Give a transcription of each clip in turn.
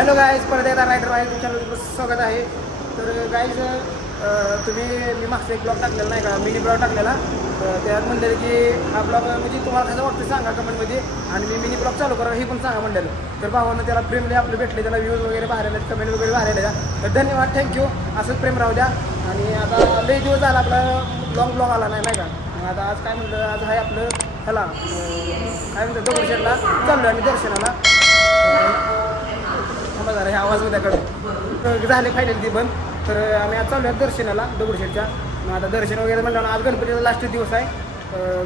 Hello guys, परत एकदा rider आहे तुमच्या स्वागत आहे. तर गाईज मी मागचा एक ब्लॉग टाकलेला नाही का, मिनी ब्लॉग टाकलेला. त्यात म्हणलेलं की हा ब्लॉग म्हणजे तुम्हाला कसं वाटतं सांगा कमेंटमध्ये, आणि मी मिनी ब्लॉग चालू करा हे पण सांगा म्हणलेलं. तर भावानं त्याला प्रेमले आपले भेटले, त्याला व्ह्यूज वगैरे बाहेर आले, कमेंट वगैरे बाहेर आले. तर धन्यवाद, थँक्यू. असंच प्रेम राहू द्या. आणि आता लई दिवस झाला आपला लॉंग ब्लॉग आला नाही का. आता आज काय म्हणलं, आज आहे आपलं ह्याला काय म्हणतं दगडूशेठला चाललो आम्ही दर्शनाला. जरा हे आवाज उद्याकडे झाले फायनल ती बंद. तर आम्ही आज चालू आहे दर्शनाला दगडूशेठच्या. मग आता दर्शन वगैरे म्हणलं, आज गणपतीचा लास्ट दिवस आहे,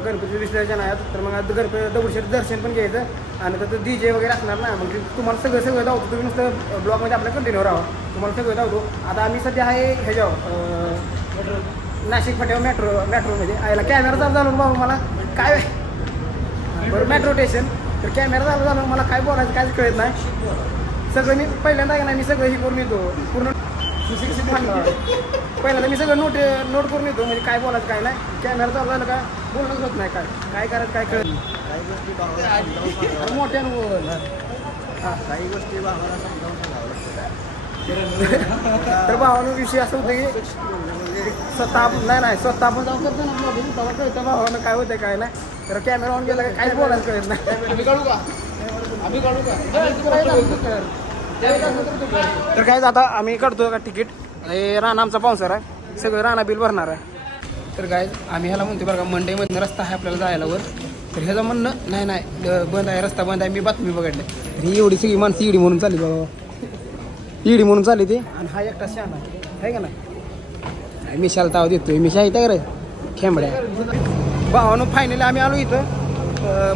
गणपती विसर्जन आहे. तर मग आज दगडूशेठ दर्शन पण घ्यायचं आणि तर DJ वगैरे असणार ना. मग तुम्हाला सगळं धावतो, तुम्ही नुसतं ब्लॉगमध्ये आपल्या कंटिन्यू राहा, तुम्हाला सगळं धावतो. आता आम्ही सध्या आहे ह्याच्यावर नाशिक फाट्यावर मेट्रोमध्ये आयला. कॅमेरा चालू झालो बाबा मला काय बरं मेट्रो स्टेशन. तर कॅमेरा चालू झालं मला काय बोलायचं काहीच कळत नाही. सगळं मी पहिल्यांदा नाही, मी सगळं हे करून येतो पूर्ण शिक्षित म्हणलं. पहिल्यांदा मी सगळं नोट करून येतो, म्हणजे काय बोलायचं काय नाही. कॅमेरा चालू झालं का बोलणंच होत नाही, काय करायचं काय कळत नाही. मोठ्यानं बोल, काही गोष्टी भावाला समजावून तर भावानं विषय असं होतं की स्वतः स्वतः आपण जाऊन करतो ना ब्लॉगिंग, तेव्हा कळतं भावानं काय होतं काय नाही. तर कॅमेरा ऑन केला का काहीच बोलायचं कळत नाही. तर काय आता आम्ही काढतो का तिकीट. हे राणा आमचा पाहुणसर आहे, सगळं राणा बिल भरणार आहे. तर काय आम्ही ह्याला म्हणतो बरं का, मंडईमधनं रस्ता आहे आपल्याला जायला वर. तर ह्याचं म्हणणं नाही बंद आहे, रस्ता बंद आहे. मी बातमी बघितली, ही एवढी सगळी माणसं ईडी म्हणून चालली बाबा, ईडी म्हणून चालली ती. आणि हा एकटा शहाणा आहे का नाही, मिशाला ताव देतोय. मिशा इथं रे खेंबड्या भावानं. फायनली आम्ही आलो इथं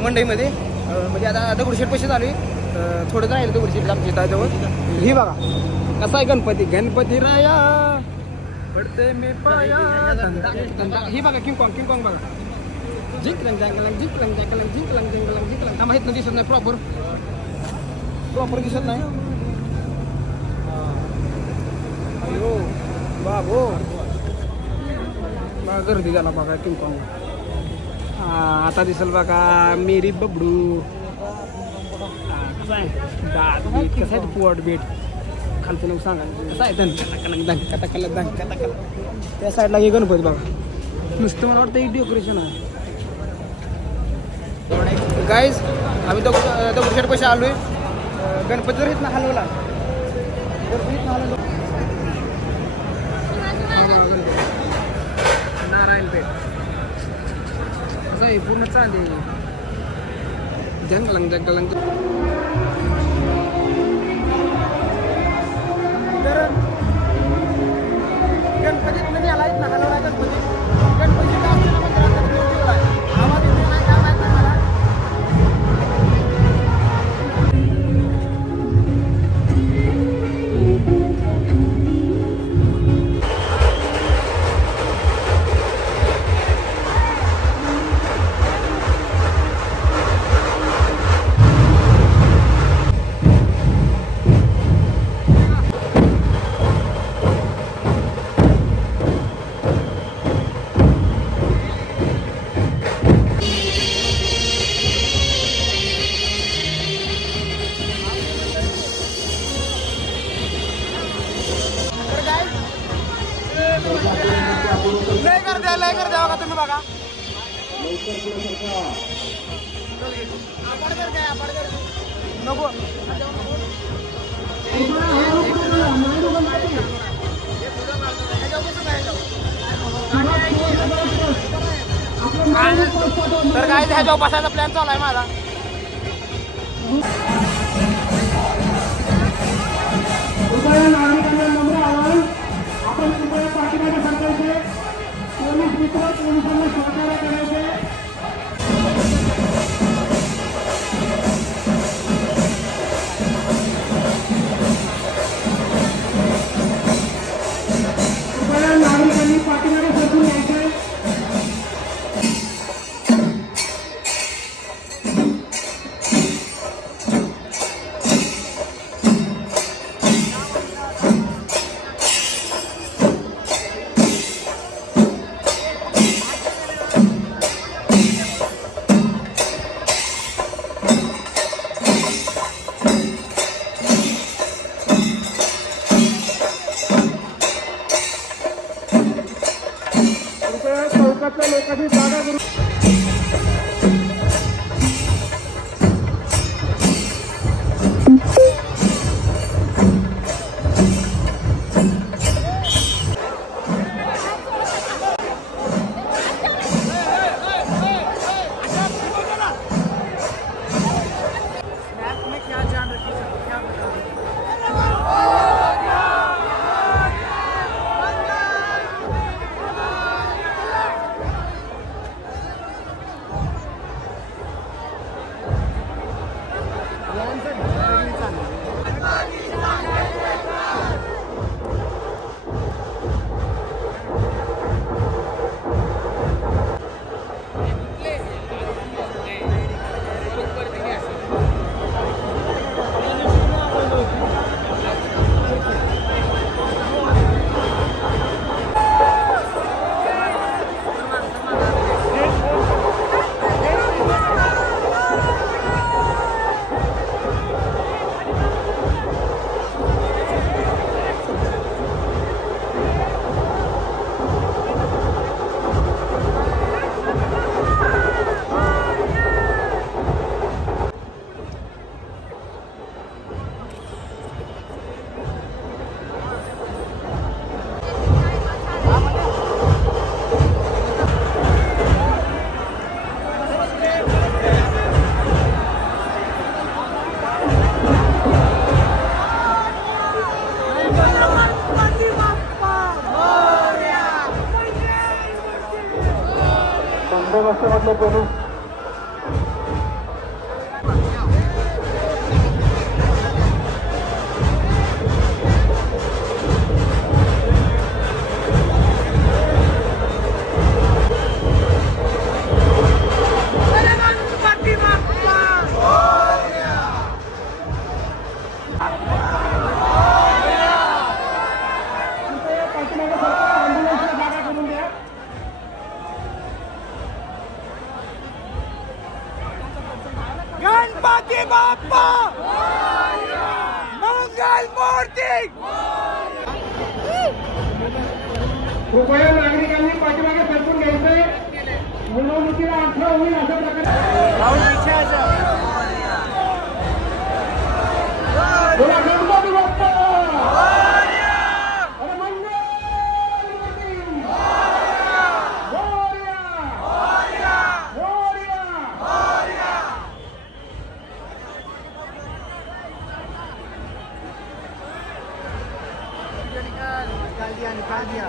मंडईमध्ये. म्हणजे आता दगडूशेठ पैसे झाले, थोडं राहील दगडूशेठ आमच्या इथं जवळ. ही बघा कसा आहे गणपती राया पडते मी पाया. ही बघा किंग बघा, जिंकलं थांबा. इथनं दिसत नाही प्रॉपर दिसत नाही. अयो बाबो बघा गर्दी झाला बघा किंग. आता दिसल बघा मेरी बबडू. कसं आहे दात बीट, कसं आहे पोट बीट खालचं नको सांगा कसं आहे. धन त्या साईडला हे गणपती बघा, नुसतं मला वाटतं एक डेकोरेशन आहे. गाईज आम्ही दगडूशेठ पैसे आलो आहे. गणपती जर इथनं हलवला, नारायणपेठ कसं आहे पूर्ण चांदी जंगलंग. तर गणपतीत म्हणजे आला इथं हलवला गणपती आवाज येतो नाही काय माहिती मला. लय कर द्यावा का तुम्ही बघा. नको तर काय ह्याच्या बसायचा प्लॅन चालू आहे माझा. आपण पाठीमागे सांगायचे पोलीस मित्र पोलिसांना सहकार्य करायचे. चौकातल्या लोकांनी जागा करून बंदोबस्तामधले पोलीस गणपती बाप्पा मंगल मूर्ती. कृपया नागरिकांनी पाठीमागे सरकून घ्यायचंय. मिरवणुकीला अडथळा होईल अशा प्रकारे गणपती बाप्पा निकाल दिया.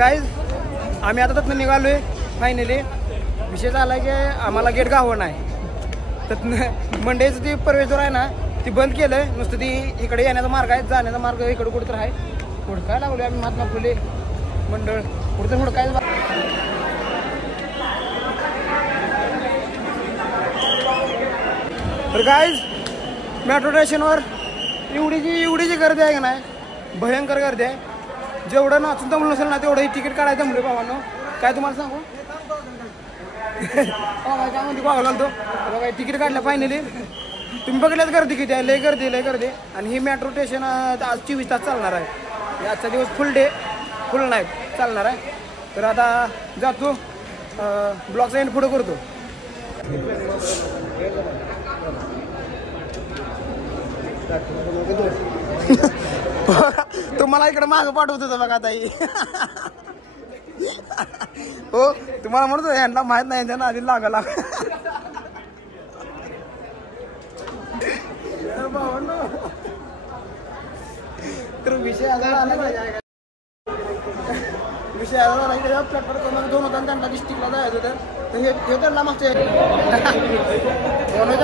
गाईज आम्ही आता तिथनं निघालोय फायनली. विषय झाला की आम्हाला गेट गावं नाही, तिथनं मंडईचं ती प्रवेशद्वार आहे ना ती बंद केलंय. नुसतं ती इकडे येण्याचा मार्ग आहे, जाण्याचा मार्ग इकडे कुठं तर आहे. हुडकाय लागलो आम्ही महात्मा फुले मंडळ कुठं हुडकाय. तर गाईज मेट्रो स्टेशनवर एवढी गर्दी आहे का नाही, भयंकर गर्दी आहे. जेवढं नाचून जमलं नसेल ना तेवढं तिकीट काढायचं जमलं भावानो. काय तुम्हाला सांगू काय म्हणते बघायला तो बघा तिकीट काढलं फायनली. तुम्ही बघल्याच गर्दी किती आहे, लय गर्दी. आणि ही मेट्रो स्टेशन आज 24 तास चालणार आहे. आजचा दिवस फुल नाईट चालणार आहे. तर आता जातो ब्लॉगचा एंड पुढं करतो. तुम्हाला इकडे मागं पाठवत होतं बघा ताई. हो तुम्हाला म्हणतो यांना माहित नाही त्यांना आधी लागा. तर विषय आला प्लॅटफॉर्म 2 होता त्यांना डिस्ट्रिक्टला जायचं होतं. तर हे त्यांना मागचं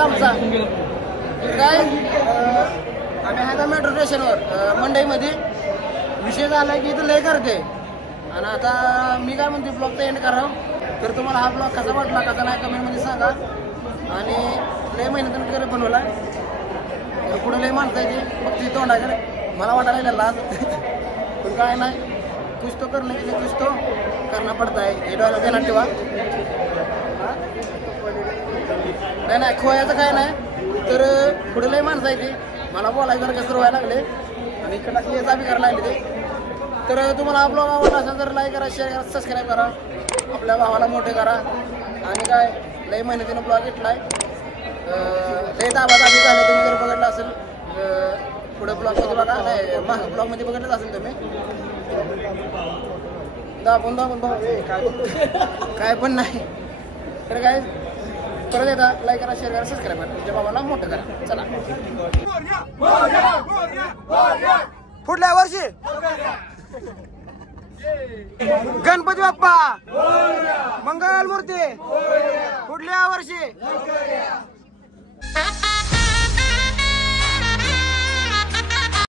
आमचा काय आम्ही आहे का मेट्रो स्टेशनवर मंडईमध्ये. विषय झाला की इथं लय करते. आणि आता मी काय म्हणते ब्लॉगचा एंड करावं. तर तुम्हाला हा ब्लॉग कसा वाटला कसा नाही कमेंटमध्ये सांगा. आणि लय मेहनतीनं वगैरे बनवला तर पुढे लय माणसं आहे ती मग ती तोंडाकडे मला वाटायला लाज. पण काय नाही कुछ तो करणे के लिए कुछ तो करना पडता है. हे डॉलर देणार ठेवा. नाही खोयाचं काय नाही. तर पुढे लय माणसं आहे ती मला बोलायचं कसं व्हायला लागले. आणि इकडं याचा बी करायला लागले ते. तर तुम्हाला हा ब्लॉग आवडला असेल तर लाईक करा, शेअर करा, सबस्क्राईब करा, आपल्या भावाला मोठे करा. आणि काय लय मेहनतीनं ब्लॉग घेतलाय. लय दाबादाबी झालं तुम्ही जर बघितलं असेल पुढे ब्लॉगमध्ये बघा. नाही मागं ब्लॉगमध्ये बघितलंच असेल तुम्ही. दाबून काय पण नाही. तर काय परत एकदा लाईक करा, शेअर करा, सबस्क्राईब करा, तुमच्या भावाला मोठं करा. चला पुढल्या वर्षी गणपती बाप्पा मंगल मूर्ती पुढल्या वर्षी.